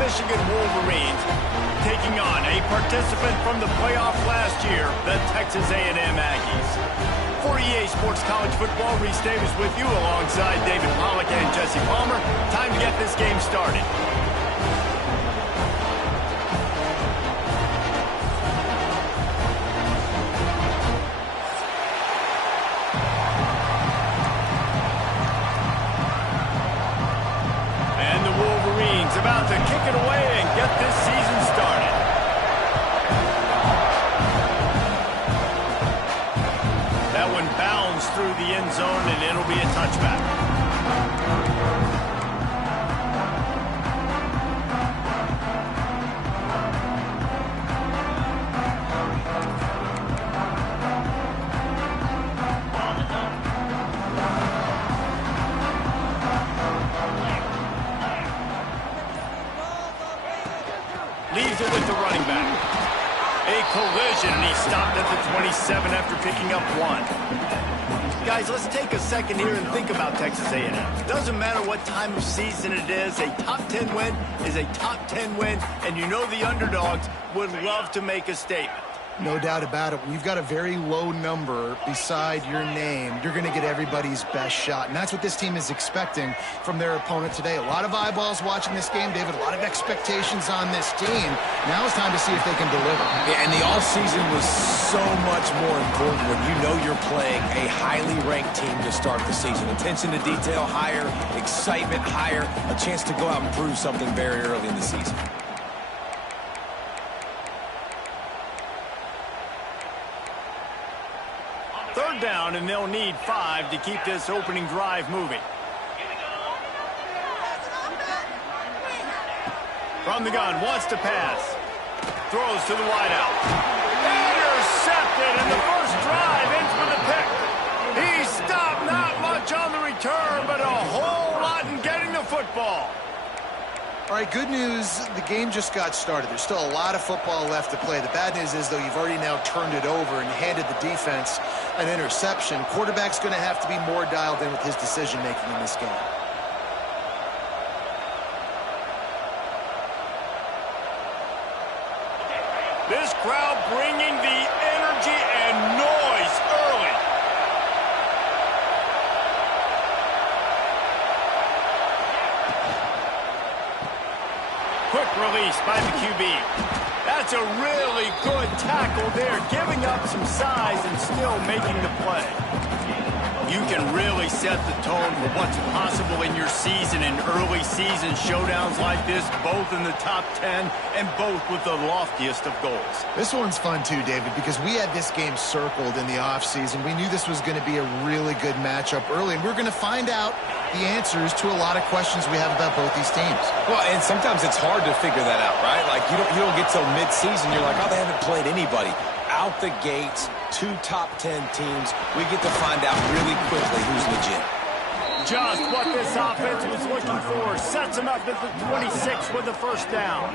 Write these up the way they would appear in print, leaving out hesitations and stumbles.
Michigan Wolverines taking on a participant from the playoff last year, the Texas A&M Aggies. For EA Sports College Football, Reese Davis with you alongside David Pollack and Jesse Palmer. Time to get this game started. And the Wolverines about to kick it away and get this season started. That one bounds through the end zone, and it'll be a touchback. Leaves it with the running back. A collision, and he stopped at the 27 after picking up 1. Guys, let's take a second here and think about Texas A&M. Doesn't matter what time of season it is, a top 10 win is a top 10 win, and you know the underdogs would love to make a statement. No doubt about it. When you've got a very low number beside your name, you're going to get everybody's best shot. And that's what this team is expecting from their opponent today. A lot of eyeballs watching this game, David. A lot of expectations on this team. Now it's time to see if they can deliver. Yeah, and the offseason was so much more important when you know you're playing a highly ranked team to start the season. Attention to detail higher, excitement higher, a chance to go out and prove something very early in the season. Third down, and they'll need 5 to keep this opening drive moving. From the gun, wants to pass. Throws to the wideout. Intercepted, and the first drive ends with a pick. He stopped, not much on the return, but a whole lot in getting the football. All right, good news, the game just got started. There's still a lot of football left to play. The bad news is, though, you've already now turned it over and handed the defense an interception. Quarterback's going to have to be more dialed in with his decision-making in this game. This crowd bringing the energy and noise early. Quick release by the QB. That's a really good tackle there, giving up some size and still making the play. You can really set the tone for what's possible in your season in early season showdowns like this, both in the top 10 and both with the loftiest of goals. This one's fun too, David, because we had this game circled in the offseason. We knew this was going to be a really good matchup early, and we're going to find out the answers to a lot of questions we have about both these teams. Well, and sometimes it's hard to figure that out, right? Like, you don't get till mid-season, you're like, oh, they haven't played anybody. Out the gates, 2 top 10 teams, we get to find out really quickly who's legit. Just what this offense was looking for. Sets him up at the 26 with the first down.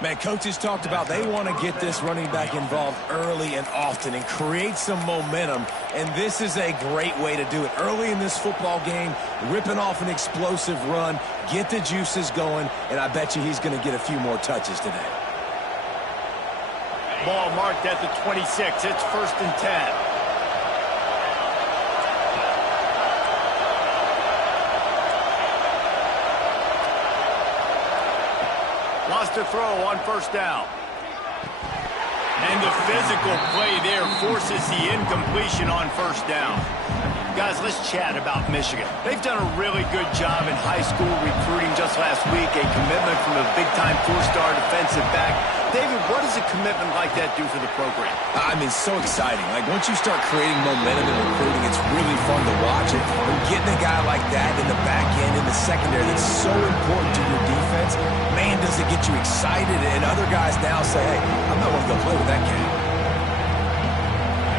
Man, coaches talked about they want to get this running back involved early and often and create some momentum, and this is a great way to do it. Early in this football game, ripping off an explosive run, get the juices going, and I bet you he's going to get a few more touches today. Ball marked at the 26. It's 1st and 10. Lost a throw on 1st down. And the physical play there forces the incompletion on 1st down. Guys, let's chat about Michigan. They've done a really good job in high school recruiting just last week, a commitment from a big-time 4-star defensive back. David, what does a commitment like that do for the program? I mean, so exciting. Like, once you start creating momentum in recruiting, it's really fun to watch it. And getting a guy like that in the back end, in the secondary, that's so important to your defense, man, does it get you excited. And other guys now say, hey, I'm not going to go play with that kid.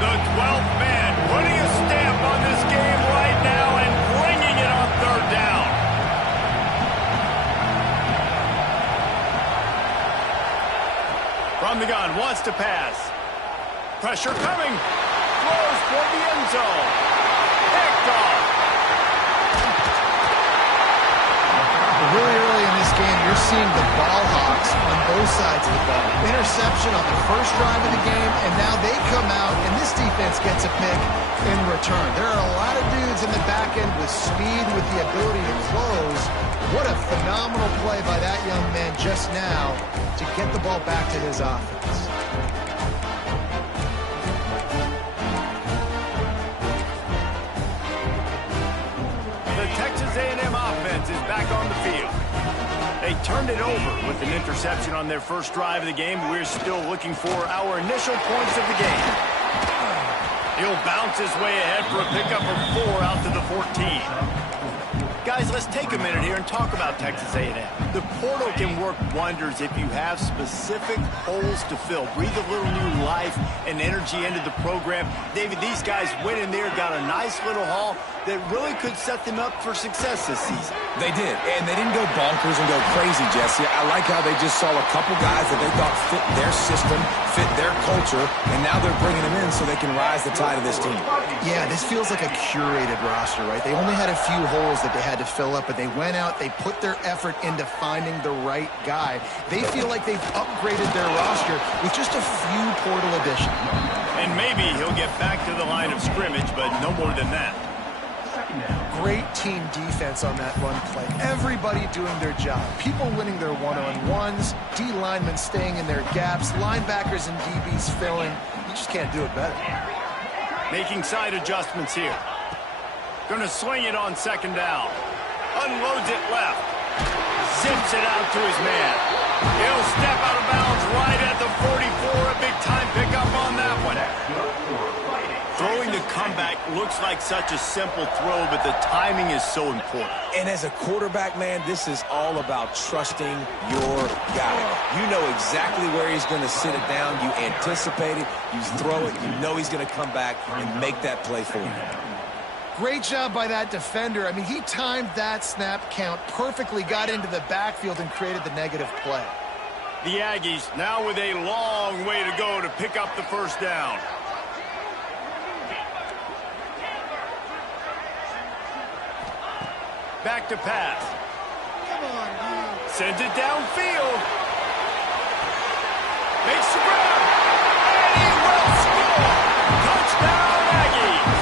The 12th man putting a stamp on this game right now and bringing it on 3rd down. From the gun, wants to pass. Pressure coming. Throws for the end zone. Picked off. Really early in this game, you're you're seeing the ball hawks on both sides of the ball. Interception on the first drive of the game, and now they come out, and this defense gets a pick in return. There are a lot of dudes in the back end with speed, with the ability to close. What a phenomenal play by that young man just now to get the ball back to his offense. The Texas A&M offense is back on the field. They turned it over with an interception on their first drive of the game. We're still looking for our initial points of the game. He'll bounce his way ahead for a pickup of 4 out to the 14. Guys, let's take a minute here and talk about Texas A&M. The portal can work wonders if you have specific holes to fill. Breathe a little new life and energy into the program. David, these guys went in there, got a nice little haul that really could set them up for success this season. They did, and they didn't go bonkers and go crazy, Jesse. I like how they just saw a couple guys that they thought fit their system, fit their culture, and now they're bringing them in so they can rise the tide of this team. Yeah, this feels like a curated roster, right? They only had a few holes that they had to fill up, but they went out, they put their effort into finding the right guy. They feel like they've upgraded their roster with just a few portal additions. And maybe he'll get back to the line of scrimmage, but no more than that. Great team defense on that run play. Everybody doing their job. People winning their one-on-ones, D linemen staying in their gaps, linebackers and DBs filling. You just can't do it better. Making side adjustments here. Gonna swing it on second down. Unloads it left. Zips it out to his man. He'll step out of bounds right at the 44. A big-time pickup on that one. Throwing the comeback looks like such a simple throw, but the timing is so important. And as a quarterback, man, this is all about trusting your guy. You know exactly where he's going to sit it down. You anticipate it. You throw it. You know he's going to come back and make that play for you. Great job by that defender. I mean, he timed that snap count perfectly, got into the backfield and created the negative play. The Aggies now with a long way to go to pick up the first down. Back to pass. Come on, dude. Sends it downfield. Makes the grab. And he will score. Touchdown, Aggies.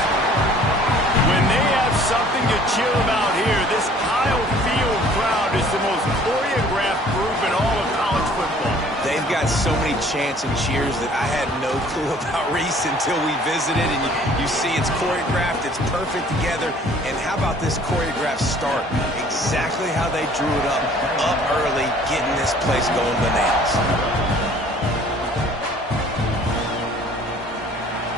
When they have something to cheer about here, this Kyle Field crowd is the most choreographed group in all of college football. They've got so many chants and cheers that I had no clue about Reese until we visited, and you see it's choreographed, it's perfect together. And how about this choreographed start? Exactly how they drew it up early, getting this place going bananas.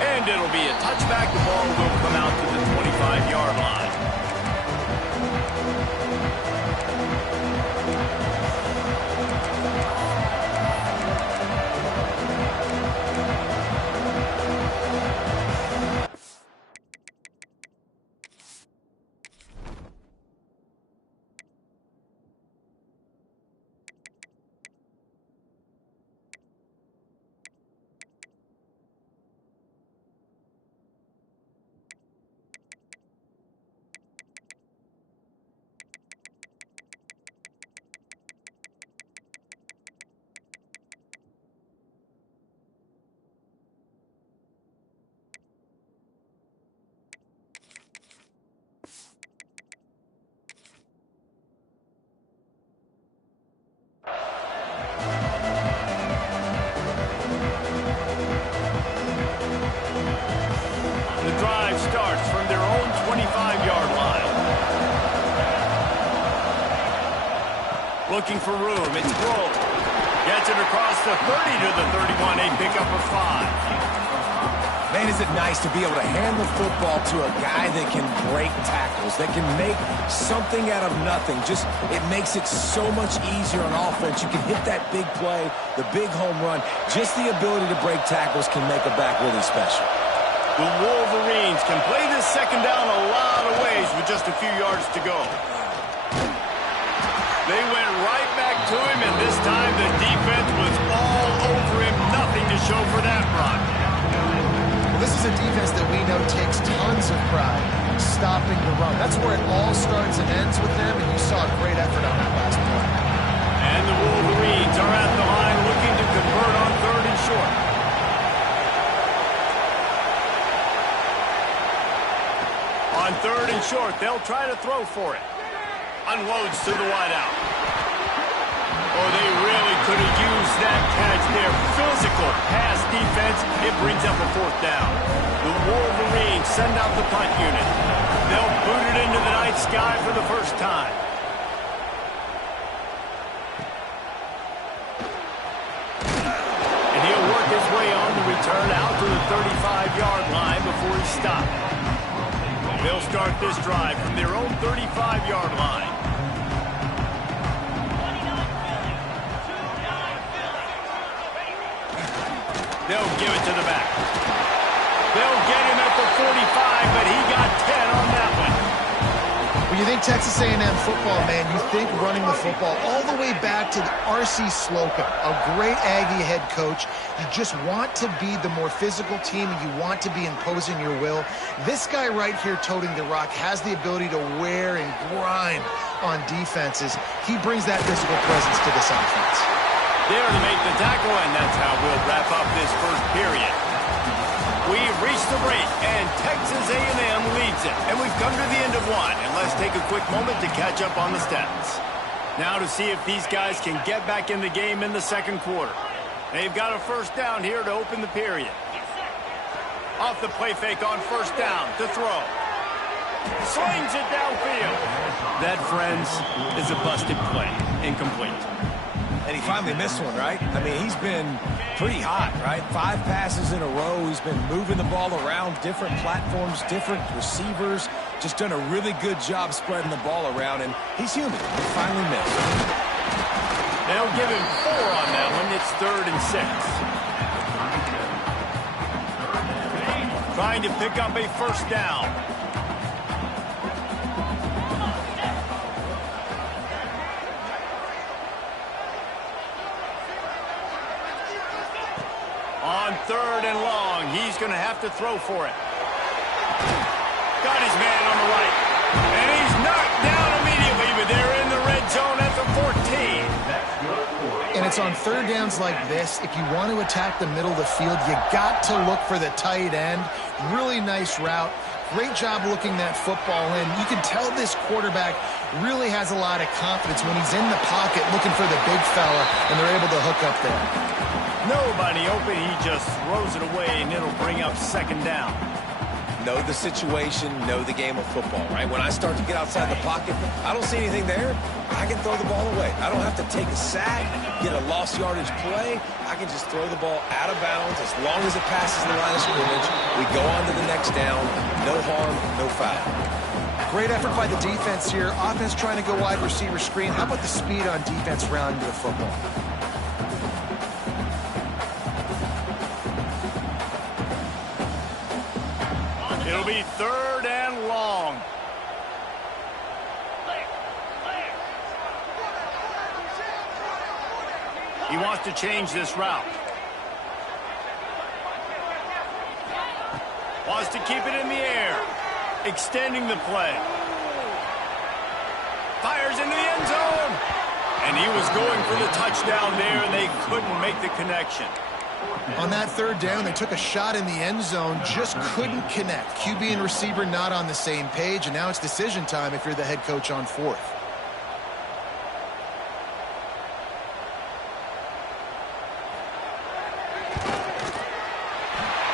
And it'll be a touchback. The ball will come out to the 25-yard line. Starts from their own 25-yard line. Looking for room. It's Grove. Gets it across the 30 to the 31. A pickup of 5. Man, is it nice to be able to hand the football to a guy that can break tackles, that can make something out of nothing. Just, it makes it so much easier on offense. You can hit that big play, the big home run. Just the ability to break tackles can make a back really special. The Wolverines can play this second down a lot of ways with just a few yards to go. They went right back to him, and this time the defense was all over him. Nothing to show for that run. Well, this is a defense that we know takes tons of pride stopping the run. That's where it all starts and ends with them, and you saw a great effort on that last play. short. They'll try to throw for it. Unloads to the wideout. Oh, they really could have used that catch there. Physical pass defense. It brings up a fourth down. The Wolverines send out the punt unit. They'll boot it into the night sky for the first time. And he'll work his way on the return out to the 35-yard line before he stopped. They'll start this drive from their own 35-yard line. They'll give it to the back. They'll get him at the 45, but he got 10 on that one. When you think Texas A&M football, man, you think running the football all the way back to R.C. Slocum, a great Aggie head coach. You just want to be the more physical team, and you want to be imposing your will. This guy right here toting the rock has the ability to wear and grind on defenses. He brings that physical presence to this offense. There to make the tackle, and that's how we'll wrap up this first period. We've reached the break, and Texas A&M leads it. And we've come to the end of one, and let's take a quick moment to catch up on the stats. Now to see if these guys can get back in the game in the second quarter. They've got a first down here to open the period. Off the play fake on first down to throw. Slings it downfield. That, friends, is a busted play. Incomplete. And he finally missed one, right? I mean, he's been pretty hot, right? 5 passes in a row. He's been moving the ball around, different platforms, different receivers. Just done a really good job spreading the ball around, and he's human. He finally missed. They'll give him 4 on that one. It's 3rd and 6. Trying to pick up a first down. On 3rd and long, he's going to have to throw for it. Got his man on the right. And he's knocked down immediately, but they're in the red zone at the 14. And it's on third downs like this. If you want to attack the middle of the field, you got to look for the tight end. Really nice route. Great job looking that football in. You can tell this quarterback really has a lot of confidence when he's in the pocket looking for the big fella, and they're able to hook up there. Nobody open. He just throws it away, and it'll bring up second down. Know the situation, know the game of football, right? When I start to get outside the pocket, I don't see anything there. I can throw the ball away. I don't have to take a sack, get a lost yardage play. I can just throw the ball out of bounds. As long as it passes the line of scrimmage, we go on to the next down. No harm, no foul. Great effort by the defense here. Offense trying to go wide receiver screen. How about the speed on defense rounding the football? It'll be 3rd and long. He wants to change this route. Wants to keep it in the air. Extending the play. Fires into the end zone. And he was going for the touchdown there, and they couldn't make the connection. On that 3rd down, they took a shot in the end zone, just couldn't connect. QB and receiver not on the same page, and now it's decision time if you're the head coach on 4th.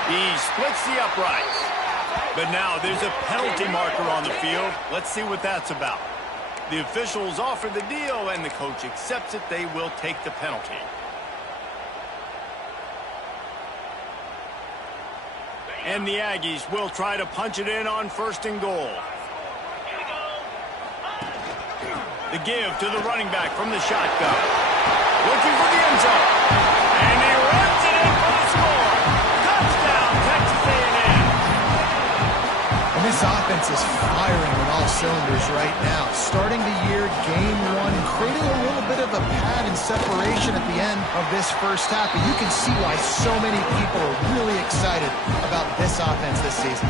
He splits the uprights. But now there's a penalty marker on the field. Let's see what that's about. The officials offer the deal, and the coach accepts it. They will take the penalty. And the Aggies will try to punch it in on 1st and goal. The give to the running back from the shotgun. Looking for the end zone. And he runs it in for the score. Touchdown, Texas A&M. And this offense is firing on all cylinders right now. Starting the year, game 1, and creating a little bit of a pad and separation at the end of this first half. But you can see why so many people are really excited about this offense this season.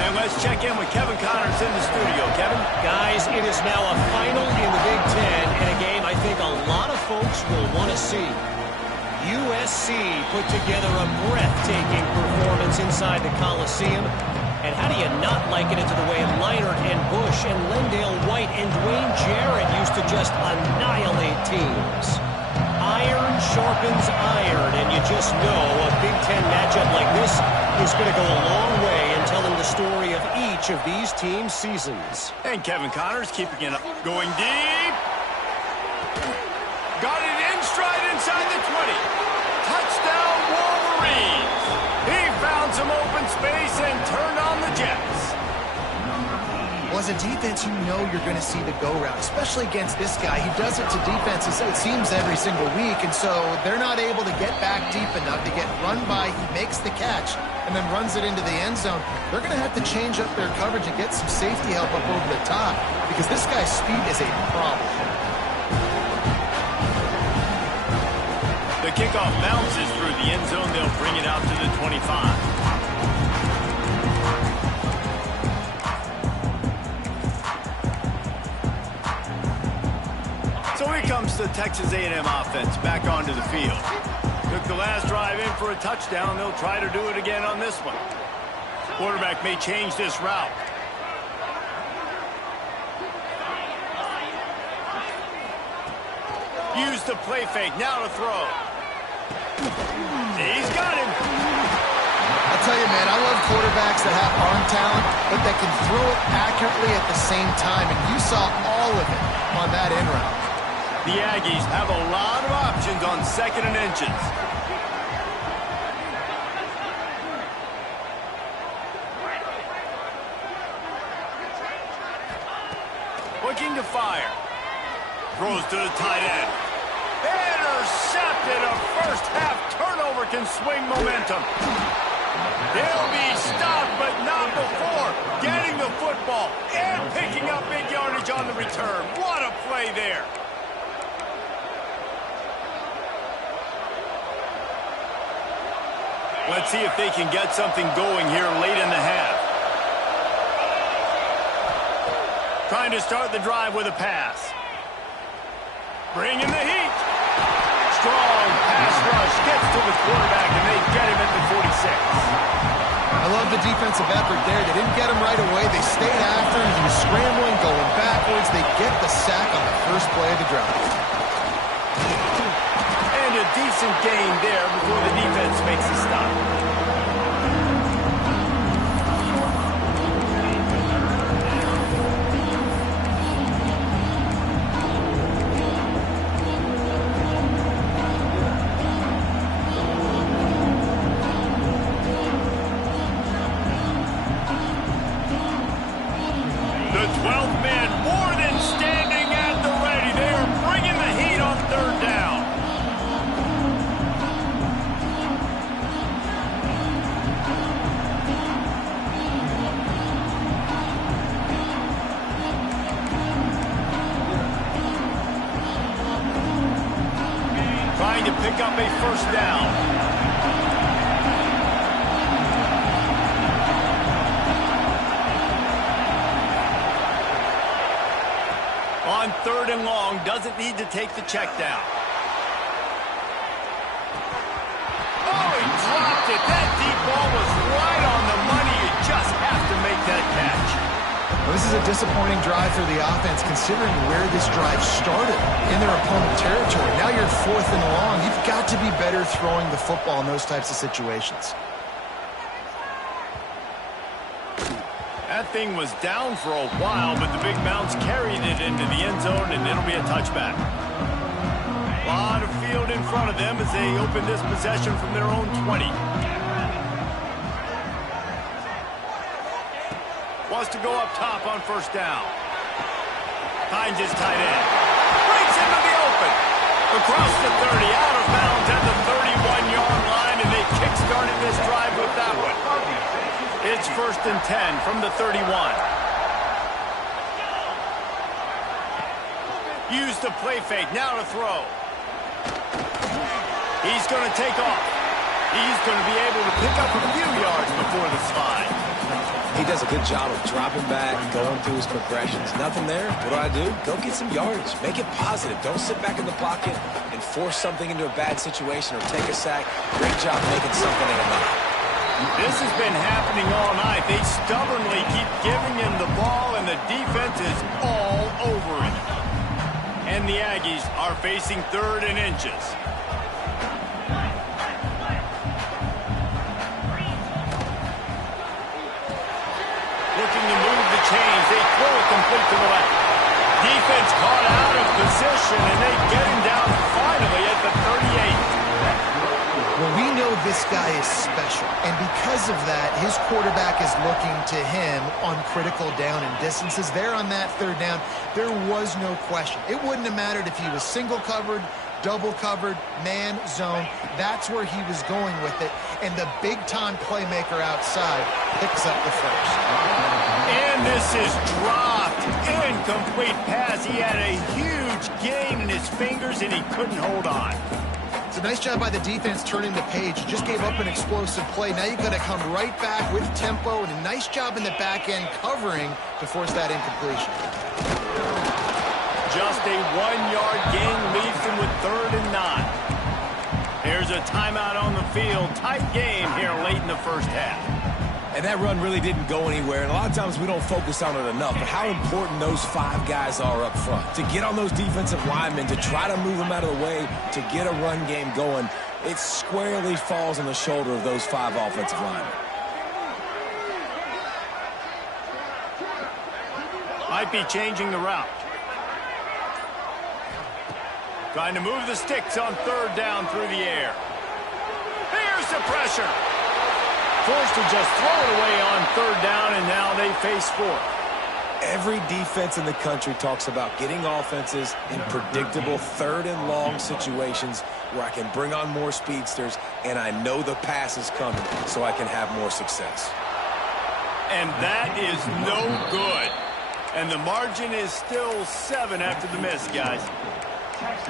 And let's check in with Kevin Connors in the studio. Kevin? Guys, it is now a final in the Big Ten, and a game I think a lot of folks will want to see. USC put together a breathtaking performance inside the Coliseum. And how do you not liken it to the way Leinart and Bush and Lendale White and Dwayne Jarrett used to just annihilate teams? Iron sharpens iron, and you just know a Big Ten matchup like this is going to go a long way in telling the story of each of these teams' seasons. And Kevin Connors keeping it up, going deep. Got it in stride inside the 20. Touchdown, Wolverines. He found some open space and turned on the Jets. Well, as a defense, you know you're going to see the go route, especially against this guy. He does it to defenses, it seems, every single week, and so they're not able to get back deep enough to get run by. He makes the catch and then runs it into the end zone. They're going to have to change up their coverage and get some safety help up over the top because this guy's speed is a problem. The kickoff bounces through the end zone. They'll bring it out to the 25. So here comes the Texas A&M offense back onto the field. Took the last drive in for a touchdown. They'll try to do it again on this one. Quarterback may change this route. Use the play fake. Now to throw. He's got him. I'll tell you, man, I love quarterbacks that have arm talent, but that can throw it accurately at the same time, and you saw all of it on that end route. The Aggies have a lot of options on 2nd and inches. Looking to fire. Throws to the tight end. Intercepted. A first-half turnover can swing momentum. They'll be stopped, but not before getting the football and picking up big yardage on the return. What a play there. Let's see if they can get something going here late in the half. Trying to start the drive with a pass. Bringing the heat. Strong pass rush. Gets to the quarterback, and they get him at the 46. I love the defensive effort there. They didn't get him right away. They stayed after him. He was scrambling, going backwards. They get the sack on the first play of the drive. And a decent gain there before the defense makes a stop. The 12th man more than standing at the ready. They are bringing the heat on 3rd down. Trying to pick up a first down. On 3rd and long, doesn't need to take the check down. Oh, he dropped it. That deep ball was right on the money. You just have to make that catch. Well, this is a disappointing drive for the offense, considering where this drive started in their opponent territory. Now you're 4th and long. You've got to be better throwing the football in those types of situations. That thing was down for a while, but the Big Mounts carried it into the end zone, and it'll be a touchback. A lot of field in front of them as they open this possession from their own 20. Wants to go up top on 1st down. Finds his tight end. Breaks into the open. Across the 30, out of bounds at the 31-yard line, and they kick-started this drive with that one. It's 1st and 10 from the 31. Use the play fake. Now to throw. He's going to take off. He's going to be able to pick up a few yards before the slide. He does a good job of dropping back, going through his progressions. Nothing there. What do? Go get some yardage. Make it positive. Don't sit back in the pocket and force something into a bad situation or take a sack. Great job making something out of nothing. This has been happening all night. They stubbornly keep giving him the ball, and the defense is all over it. And the Aggies are facing 3rd and inches. Looking to move the chains. They throw it complete to the left. Defense caught out of position, and they get him down finally at the 38. Well, we know this guy is special, and because of that, his quarterback is looking to him on critical down and distances. There on that 3rd down, there was no question. It wouldn't have mattered if he was single covered, double covered, man, zone. That's where he was going with it, and the big-time playmaker outside picks up the first. And this is dropped. Incomplete pass. He had a huge gain in his fingers, and he couldn't hold on. It's a nice job by the defense turning the page. Just gave up an explosive play. Now you've got to come right back with tempo, and a nice job in the back end covering to force that incompletion. Just a 1-yard gain leaves him with 3rd and 9. There's a timeout on the field. Tight game here late in the first half. And that run really didn't go anywhere. And a lot of times we don't focus on it enough. But how important those 5 guys are up front. To get on those defensive linemen, to try to move them out of the way, to get a run game going, it squarely falls on the shoulder of those 5 offensive linemen. Might be changing the route. Trying to move the sticks on 3rd down through the air. Here's the pressure. Forced to just throw it away on 3rd down, and now they face 4th. Every defense in the country talks about getting offenses in predictable 3rd and long situations where I can bring on more speedsters and I know the pass is coming so I can have more success. And that is no good. And the margin is still 7 after the miss, guys.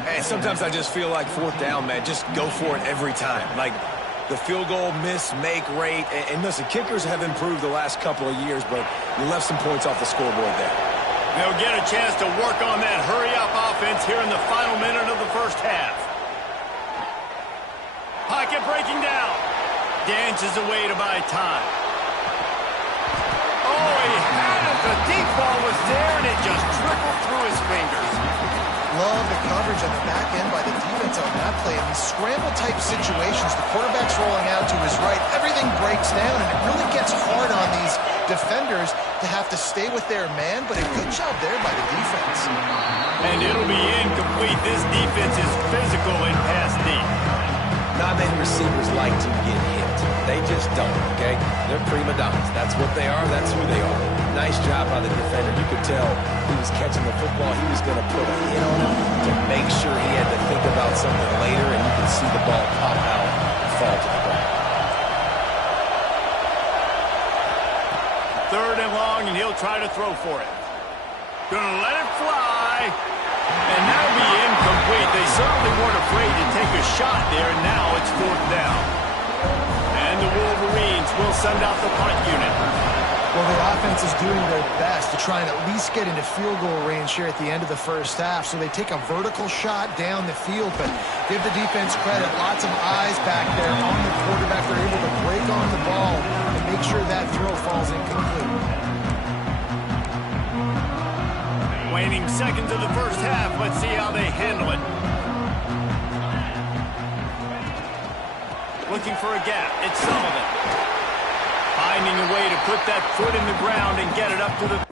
And sometimes I just feel like 4th down, man, just go for it every time. Like the field goal miss-make rate. And listen, kickers have improved the last couple of years, but you left some points off the scoreboard there. They'll get a chance to work on that hurry-up offense here in the final minute of the first half. Pocket breaking down. Dances away to buy time. Oh, he had it. The deep ball was there, and it just trickled through his fingers. Love the coverage on the back end by the defense on that play. In these scramble-type situations, the quarterback's rolling out to his right. Everything breaks down, and it really gets hard on these defenders to have to stay with their man, but a good job there by the defense. And it'll be incomplete. This defense is physical in pass deep. Not many receivers like to get hit. They just don't, okay? They're prima donnas. That's what they are. That's who they are. Nice job by the defender. You could tell he was catching the football. He was going to put a hit on him to make sure he had to think about something later, and you could see the ball pop out and fall to the ground. 3rd and long, and he'll try to throw for it. Gonna let it fly. And that'll be incomplete. They certainly weren't afraid to take a shot there, and now it's 4th down. And the Wolverines will send out the punt unit. Well, the offense is doing their best to try and at least get into field goal range here at the end of the first half. So they take a vertical shot down the field, but give the defense credit. Lots of eyes back there on the quarterback. They're able to break on the ball and make sure that throw falls incomplete. Waning seconds of the first half. Let's see how they handle it. Looking for a gap. It's Sullivan. Finding a way to put that foot in the ground and get it up to the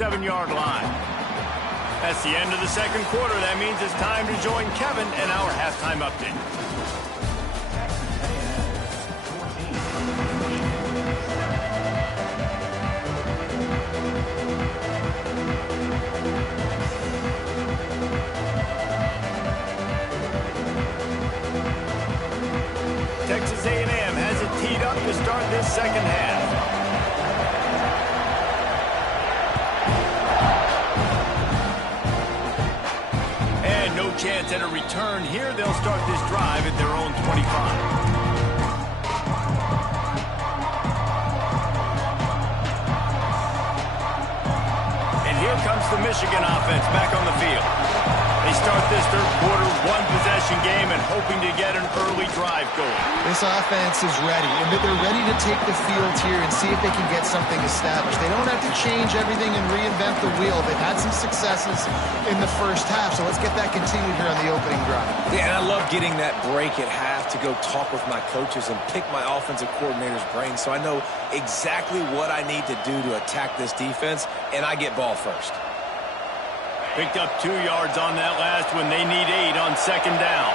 7-yard line. That's the end of the second quarter. That means it's time to join Kevin in our halftime update. Texas A&M has it teed up to start this second half. And no chance at a return here. They'll start this drive at their own 25. Here comes the Michigan offense back on the field. They start this third quarter one-possession game and hoping to get an early drive going. This offense is ready, and they're ready to take the field here and see if they can get something established. They don't have to change everything and reinvent the wheel. They've had some successes in the first half, so let's get that continued here on the opening drive. Yeah, and I love getting that break at half to go talk with my coaches and pick my offensive coordinator's brain so I know exactly what I need to do to attack this defense, and I get ball first. Picked up 2 yards on that last one. They need 8 on second down.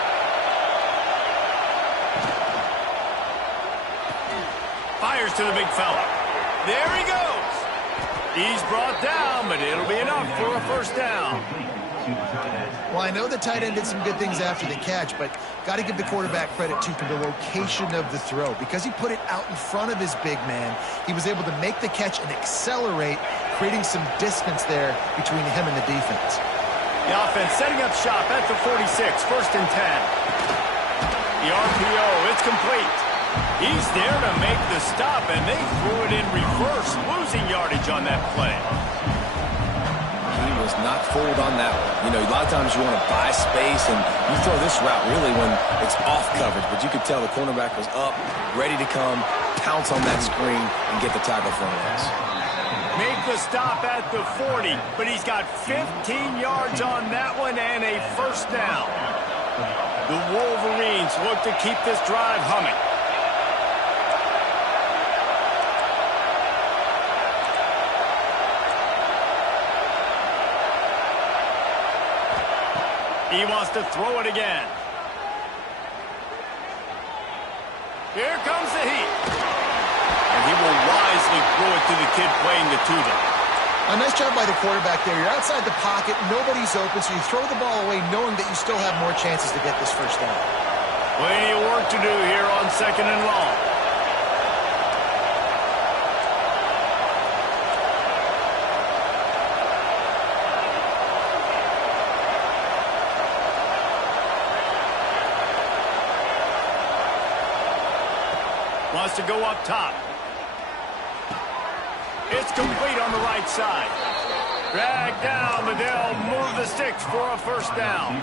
Fires to the big fella. There he goes. He's brought down, but it'll be enough for a first down. Well, I know the tight end did some good things after the catch, but got to give the quarterback credit, too, for the location of the throw. Because he put it out in front of his big man, he was able to make the catch and accelerate, creating some distance there between him and the defense. The offense setting up shop at the 46, first and 10. The RPO, it's complete. He's there to make the stop, and they threw it in reverse, losing yardage on that play. He was not fooled on that one. You know, a lot of times you want to buy space, and you throw this route really when it's off coverage. But you could tell the cornerback was up, ready to come, pounce on that screen, and get the tackle for a loss. Make the stop at the 40, but he's got 15 yards on that one and a first down. The Wolverines look to keep this drive humming. He wants to throw it again. Here comes the heat. And he will wisely throw it to the kid playing the tuba. A nice job by the quarterback there. You're outside the pocket, nobody's open, so you throw the ball away knowing that you still have more chances to get this first down. Plenty of work to do here on second and long. Wants to go up top. It's complete on the right side. Drag down, but they'll move the sticks for a first down.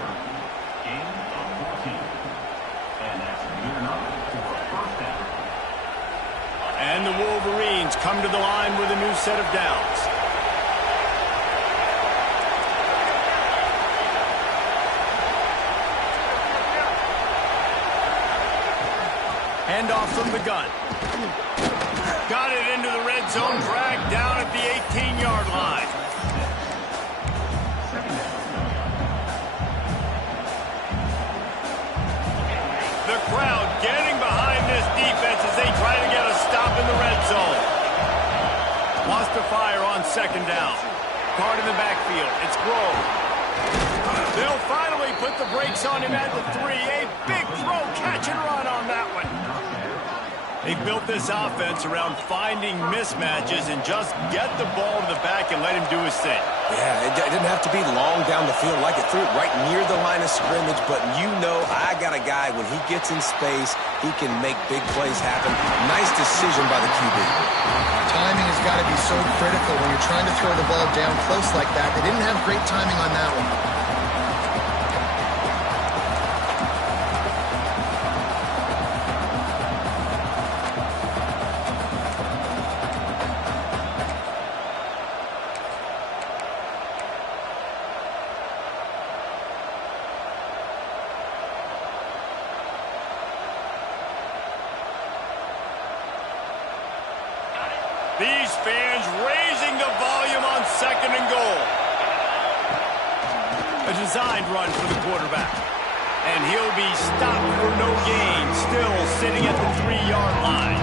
And the Wolverines come to the line with a new set of downs. Handoff from the gun. Got it into the red zone, dragged down at the 18-yard line. The crowd getting behind this defense as they try to get a stop in the red zone. Wants to fire on second down. Card in the backfield. It's Grove. They'll finally put the brakes on him at the 3. A big throw, catch and run on that one. They built this offense around finding mismatches and just get the ball to the back and let him do his thing. Yeah, it didn't have to be long down the field. Like it threw it right near the line of scrimmage, but you know I got a guy, when he gets in space, he can make big plays happen. Nice decision by the QB. Timing has got to be so critical when you're trying to throw the ball down close like that. They didn't have great timing on that one. These fans raising the volume on second and goal. A designed run for the quarterback. And he'll be stopped for no gain, still sitting at the 3-yard line.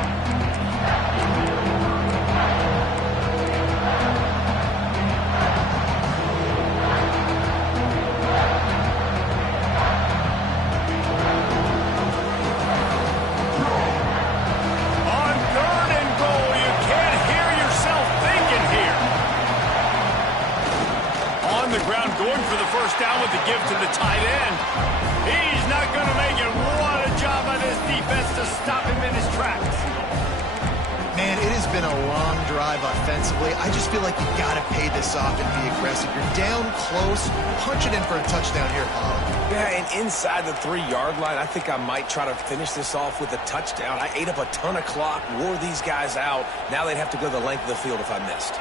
On 3rd and goal, you can't hear yourself thinking here. On the ground, going for the first down with the give to the tight end. He's not going to make it. What a job by this defense to stop him in his tracks. Man, it has been a long drive offensively. I just feel like you got to pay this off and be aggressive. You're down close. Punch it in for a touchdown here, Paulo. Yeah, and inside the 3-yard line, I think I might try to finish this off with a touchdown. I ate up a ton of clock, wore these guys out. Now they'd have to go the length of the field if I missed.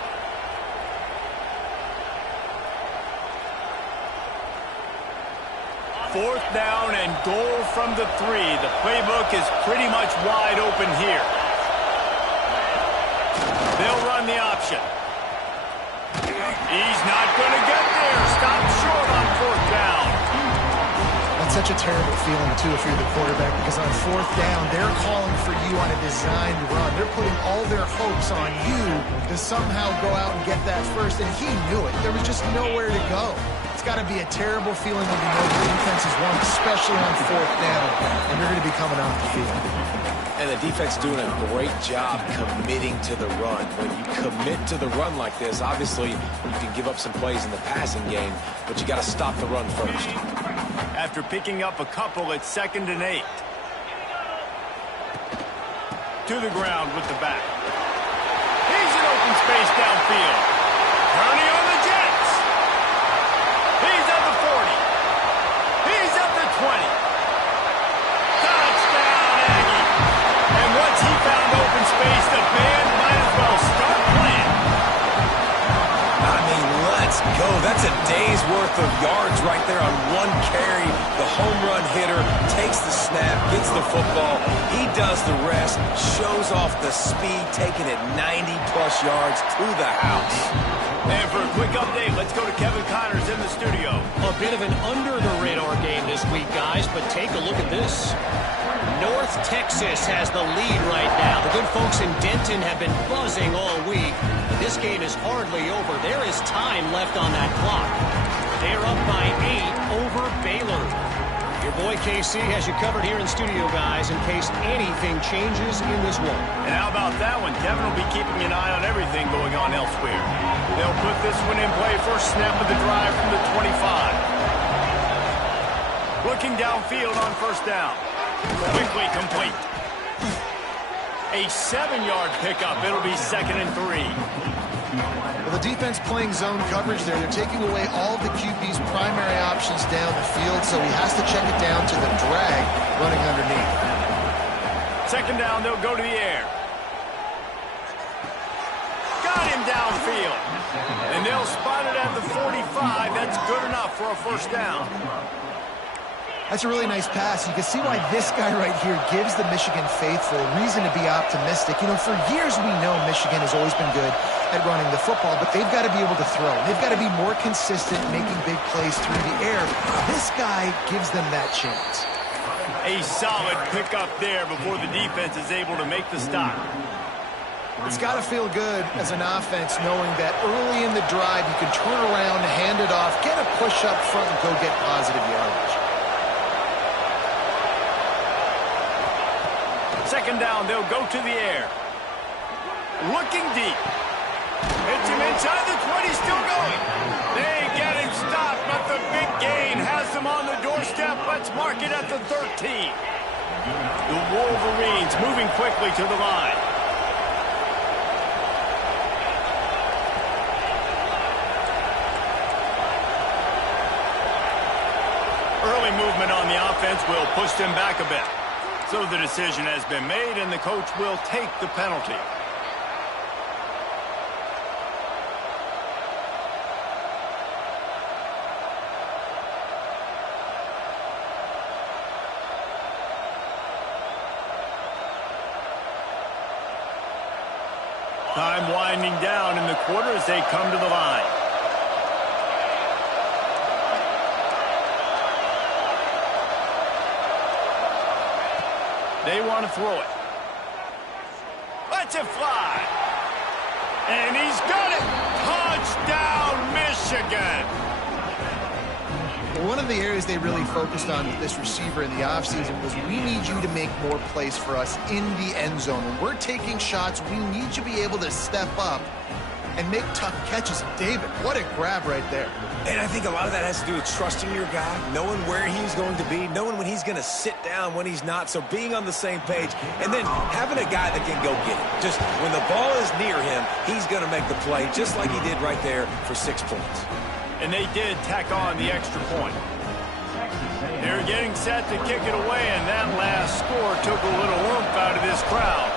Fourth down and goal from the 3. The playbook is pretty much wide open here. They'll run the option. He's not going to get there. Stop short on 4th down. That's such a terrible feeling, too, if you're the quarterback, because on 4th down, they're calling for you on a designed run. They're putting all their hopes on you to somehow go out and get that first, and he knew it. There was just nowhere to go. It's got to be a terrible feeling when you know the defense is won, especially on 4th down, and you're going to be coming off the field. And the defense doing a great job committing to the run. When you commit to the run like this, obviously you can give up some plays in the passing game, but you got to stop the run first. After picking up a couple, it's 2nd and 8. To the ground with the back. He's in open space downfield. Turning on the Jets. He's at the 40. He's at the 20. Touchdown, Aggie. And once he found open space, the band might as well start playing. I mean, let's go. That's a day's worth of yards right there on one carry. The home run hitter takes the snap, gets the football. He does the rest, shows off the speed, taking it 90-plus yards to the house. And for a quick update, let's go to Kevin Connors in the studio. A bit of an under-the-radar game this week, guys, but take a look at this. North Texas has the lead right now. The good folks in Denton have been buzzing all week. This game is hardly over. There is time left on that clock. They're up by 8 over Baylor. Your boy KC has you covered here in studio, guys, in case anything changes in this one. And how about that one? Kevin will be keeping an eye on everything going on elsewhere. They'll put this one in play. First snap of the drive from the 25. Looking downfield on 1st down. Quickly complete. A 7-yard pickup. It'll be 2nd and 3. Well, the defense playing zone coverage there. They're taking away all of the QB's primary options down the field, so he has to check it down to the drag running underneath. 2nd down, they'll go to the air. Got him downfield. And they'll spot it at the 45. That's good enough for a 1st down. That's a really nice pass. You can see why this guy right here gives the Michigan faithful reason to be optimistic. You know, for years we know Michigan has always been good at running the football, but they've got to be able to throw. They've got to be more consistent making big plays through the air. This guy gives them that chance. A solid pickup there before the defense is able to make the stop. It's got to feel good as an offense knowing that early in the drive you can turn around, hand it off, get a push up front, and go get positive yardage. 2nd down, they'll go to the air. Looking deep. Hits him inside the 20, still going. They get him stopped, but the big gain has them on the doorstep. Let's mark it at the 13. The Wolverines moving quickly to the line. Early movement on the offense will push them back a bit. So the decision has been made, and the coach will take the penalty. Time winding down in the quarter as they come to the line. They want to throw it. Lets it fly. And he's got it. Touchdown, Michigan. One of the areas they really focused on with this receiver in the offseason was we need you to make more plays for us in the end zone. When we're taking shots, we need you to be able to step up and make tough catches. David, what a grab right there. And I think a lot of that has to do with trusting your guy, knowing where he's going to be, knowing when he's going to sit down, when he's not, so being on the same page, and then having a guy that can go get it. Just when the ball is near him, he's going to make the play, just like he did right there for 6 points. And they did tack on the extra point. They're getting set to kick it away, and that last score took a little oomph out of this crowd.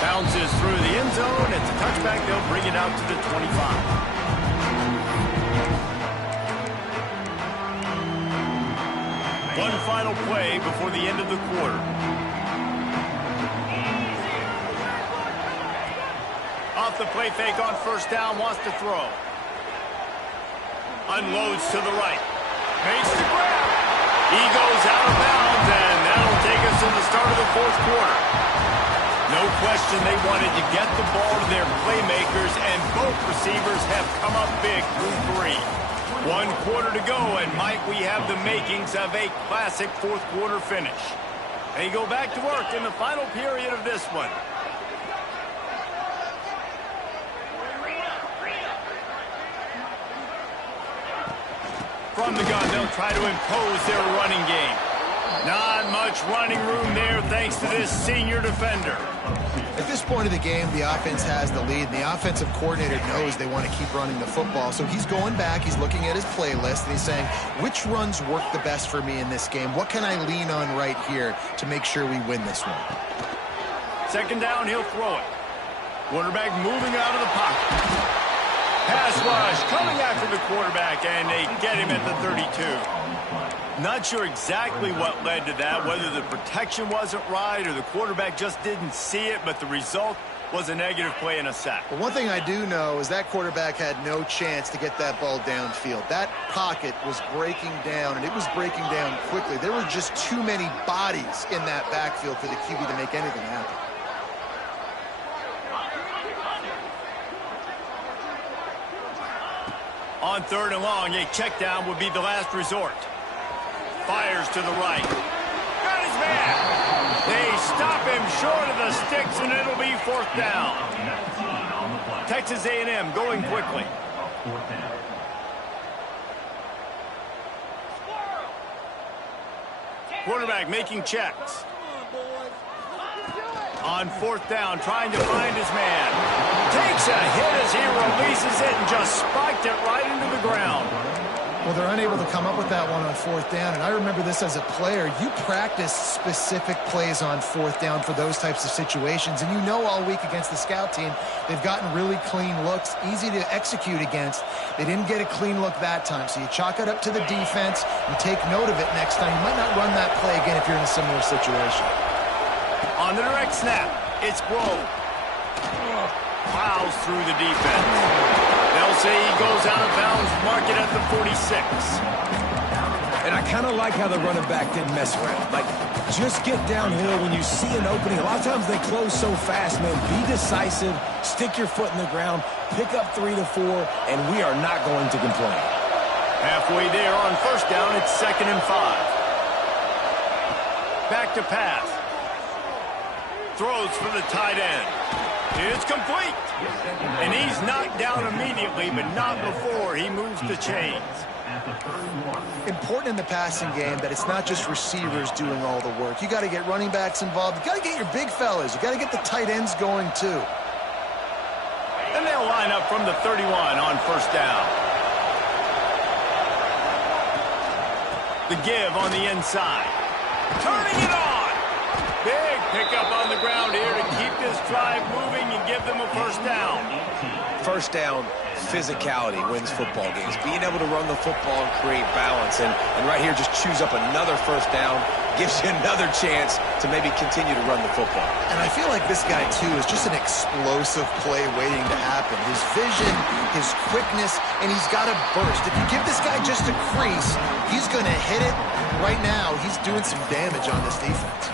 Bounces through the end zone. It's a touchback. They'll bring it out to the 25. One final play before the end of the quarter. Off the play fake on first down, wants to throw. Unloads to the right. Makes the grab. He goes out of bounds, and that'll take us to the start of the fourth quarter. No question they wanted to get the ball to their playmakers, and both receivers have come up big through 3. 1 quarter to go, and might we have the makings of a classic fourth quarter finish. They go back to work in the final period of this one. From the gun, they'll try to impose their running game. Not much running room there thanks to this senior defender. At this point of the game, the offense has the lead, and the offensive coordinator knows they want to keep running the football. So he's going back, he's looking at his playlist, and he's saying, which runs work the best for me in this game? What can I lean on right here to make sure we win this one? Second down, he'll throw it. Quarterback moving out of the pocket. Pass rush coming after the quarterback, and they get him at the 32. Not sure exactly what led to that, whether the protection wasn't right or the quarterback just didn't see it, but the result was a negative play and a sack. But one thing I do know is that quarterback had no chance to get that ball downfield. That pocket was breaking down, and it was breaking down quickly. There were just too many bodies in that backfield for the QB to make anything happen. On third and long, a check down would be the last resort. Fires to the right. Got his man. They stop him short of the sticks, and it'll be fourth down. Texas A&M going quickly. Quarterback making checks. On fourth down, trying to find his man. Takes a hit as he releases it and just spiked it right into the ground. Well, they're unable to come up with that one on fourth down, and I remember this as a player. You practice specific plays on fourth down for those types of situations, and you know all week against the scout team, they've gotten really clean looks, easy to execute against. They didn't get a clean look that time, so you chalk it up to the defense and take note of it next time. You might not run that play again if you're in a similar situation. On the direct snap, it's Grove. Plows through the defense. They'll say he goes out of bounds, mark it at the 46. And I kind of like how the running back didn't mess around. Like, just get downhill when you see an opening. A lot of times they close so fast, man. Be decisive, stick your foot in the ground, pick up 3 to 4, and we are not going to complain. Halfway there on first down, it's 2nd and 5. Back to pass. Throws for the tight end. It's complete. And he's knocked down immediately, but not before he moves the chains. Important in the passing game that it's not just receivers doing all the work. You got to get running backs involved. You got to get your big fellas. You got to get the tight ends going too. And they'll line up from the 31 on first down. The give on the inside. Turning it on. Big pickup on the ground here to keep this drive moving and give them a first down. first down physicality wins football games. Being able to run the football and create balance. And right here, just choose up another first down, gives you another chance to maybe continue to run the football. And I feel like this guy, too, is just an explosive play waiting to happen. His vision, his quickness, and he's got a burst. If you give this guy just a crease, he's going to hit it. Right now, he's doing some damage on this defense.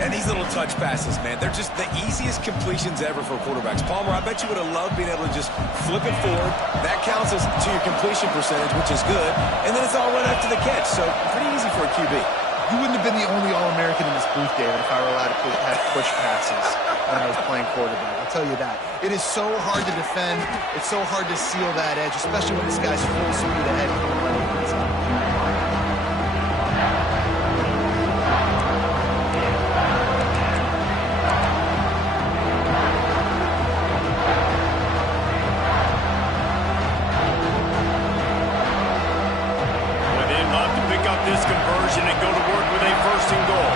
And these little touch passes, man, they're just the easiest completions ever for quarterbacks. Palmer, I bet you would have loved being able to just flip it forward. That counts as to your completion percentage, which is good. And then it's all right after the catch, so pretty easy for a QB. You wouldn't have been the only All-American in this booth, David, if I were allowed to have push passes when I was playing quarterback. I'll tell you that. It is so hard to defend. It's so hard to seal that edge, especially when this guy's full speed ahead. This conversion and go to work with a first and goal.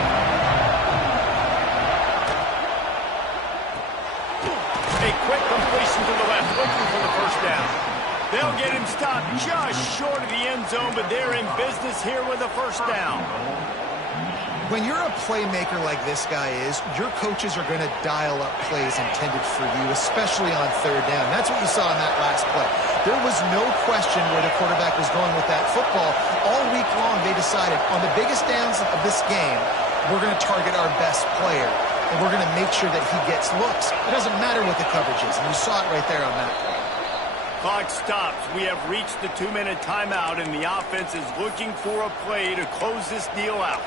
A quick completion to the left, looking for the first down. They'll get him stopped just short of the end zone, but they're in business here with a first down. When you're a playmaker like this guy is, your coaches are going to dial up plays intended for you, especially on third down. That's what you saw in that last play. There was no question where the quarterback was going with that football. All week long, they decided on the biggest downs of this game, we're going to target our best player, and we're going to make sure that he gets looks. It doesn't matter what the coverage is, and you saw it right there on that play. Clock stops. We have reached the 2-minute timeout, and the offense is looking for a play to close this deal out.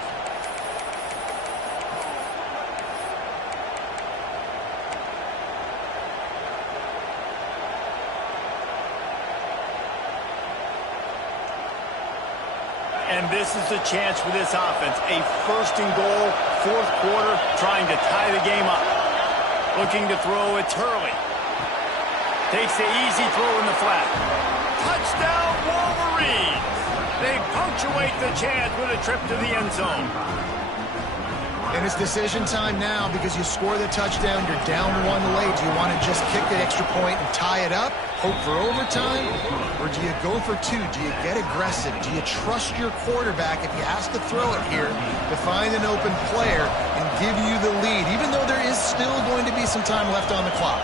And this is the chance for this offense. A first and goal, fourth quarter, trying to tie the game up. Looking to throw, it's Hurley. Takes the easy throw in the flat. Touchdown, Wolverines! They punctuate the chance with a trip to the end zone. And it's decision time now because you score the touchdown, you're down one late. Do you want to just kick the extra point and tie it up, hope for overtime? Or do you go for two? Do you get aggressive? Do you trust your quarterback if he has to throw it here to find an open player and give you the lead, even though there is still going to be some time left on the clock?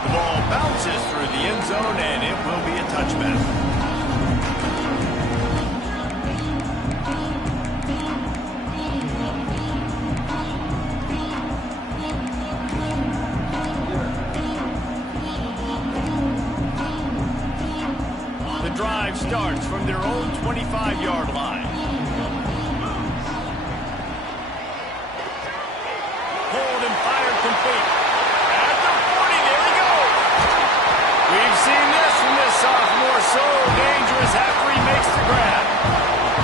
The ball bounces through the end zone, and it will be a touchback. Drive starts from their own 25-yard line. Pulled and fired complete. At the 40, there he goes. We've seen this from this sophomore. So dangerous after he makes the grab.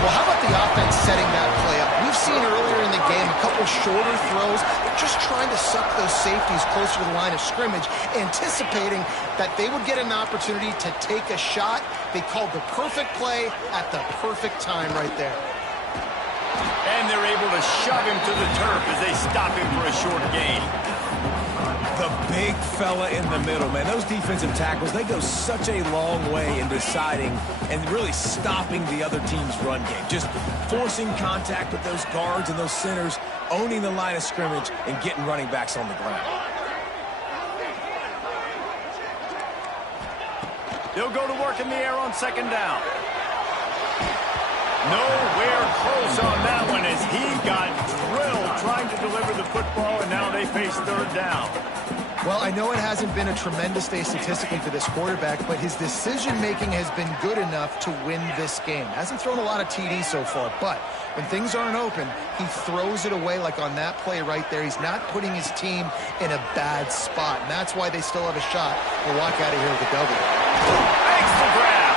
Well, how about the offense setting that play up? We've seen earlier in the game a couple shorter throws. They're just trying to suck those safeties closer to the line of scrimmage, anticipating that they would get an opportunity to take a shot. They called the perfect play at the perfect time right there. And they're able to shove him to the turf as they stop him for a short gain. The big fella in the middle, man. Those defensive tackles, they go such a long way in deciding and really stopping the other team's run game. Just forcing contact with those guards and those centers, owning the line of scrimmage, and getting running backs on the ground. They'll go to work in the air on second down. Nowhere close on that one as he got drilled trying to deliver the football, and now they face third down. Well, I know it hasn't been a tremendous day statistically for this quarterback, but his decision-making has been good enough to win this game. Hasn't thrown a lot of TDs so far, but when things aren't open, he throws it away like on that play right there. He's not putting his team in a bad spot, and that's why they still have a shot to walk out of here with a W. Makes the grab.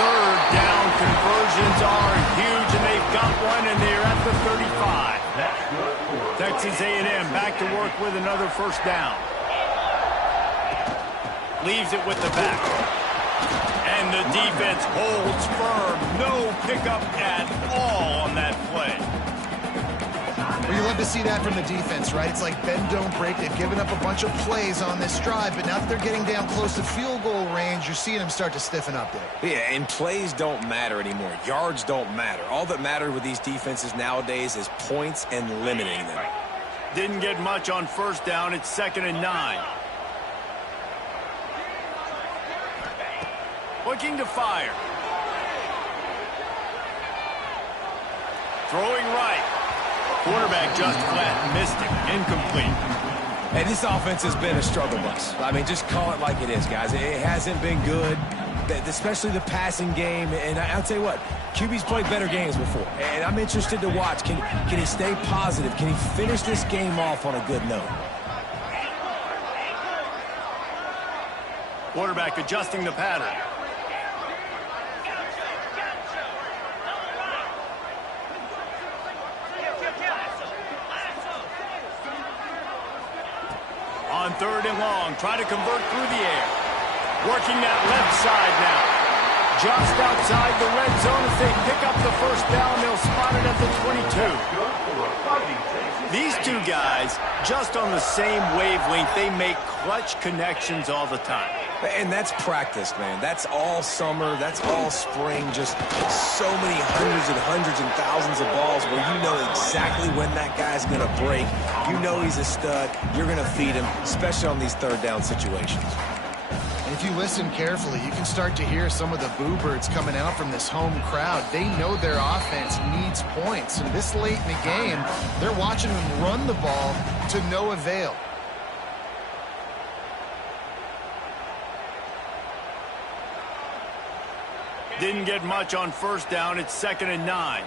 Third down conversions are huge, and they've got one, and they're at the 35. Texas A&M back to work with another first down. Leaves it with the back. And the defense holds firm. No pickup at all on that play. Well, you love to see that from the defense, right? It's like bend, don't break. They've given up a bunch of plays on this drive, but now that they're getting down close to field goal range, you're seeing them start to stiffen up there. Yeah, and plays don't matter anymore. Yards don't matter. All that matters with these defenses nowadays is points and limiting them. Didn't get much on first down. It's 2nd and 9. Looking to fire. Throwing right. Quarterback just flat missed it. Incomplete. Hey, this offense has been a struggle bus. I mean, just call it like it is, guys. It hasn't been good, especially the passing game. And I'll tell you what, QB's played better games before. And I'm interested to watch. Can he stay positive? Can he finish this game off on a good note? Quarterback adjusting the pattern. On 3rd and long, trying to convert through the air. Working that left side now. Just outside the red zone as they pick up the first down. They'll spot it at the 22. These two guys, just on the same wavelength, they make clutch connections all the time. And that's practice, man. That's all summer. That's all spring. Just so many hundreds and thousands of balls where you know exactly when that guy's going to break. You know he's a stud. You're going to feed him, especially on these 3rd down situations. And if you listen carefully, you can start to hear some of the boo birds coming out from this home crowd. They know their offense needs points. And this late in the game, they're watching them run the ball to no avail. Didn't get much on first down. It's 2nd and 9.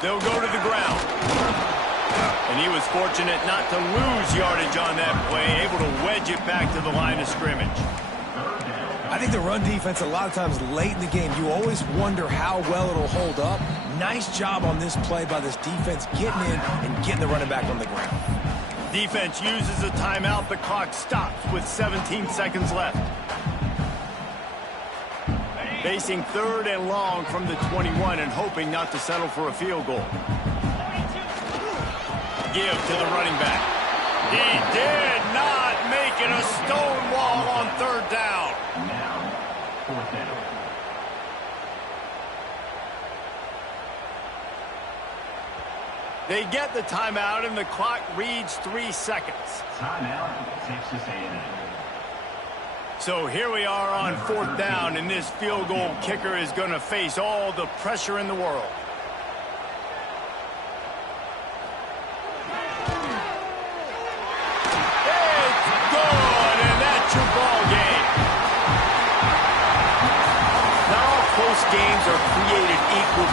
They'll go to the ground. And he was fortunate not to lose yardage on that play, able to wedge it back to the line of scrimmage. I think the run defense, a lot of times late in the game, you always wonder how well it'll hold up. Nice job on this play by this defense, getting in and getting the running back on the ground. Defense uses a timeout. The clock stops with 17 seconds left. Facing 3rd and long from the 21 and hoping not to settle for a field goal. Give to the running back. He did not make it a stone wall on 3rd down. Now, 4th down. They get the timeout, and the clock reads 3 seconds. Timeout, Texas A&M. So here we are on 4th down, and this field goal kicker is going to face all the pressure in the world. It's good, and that's your ball game. Not all close games are created equal, but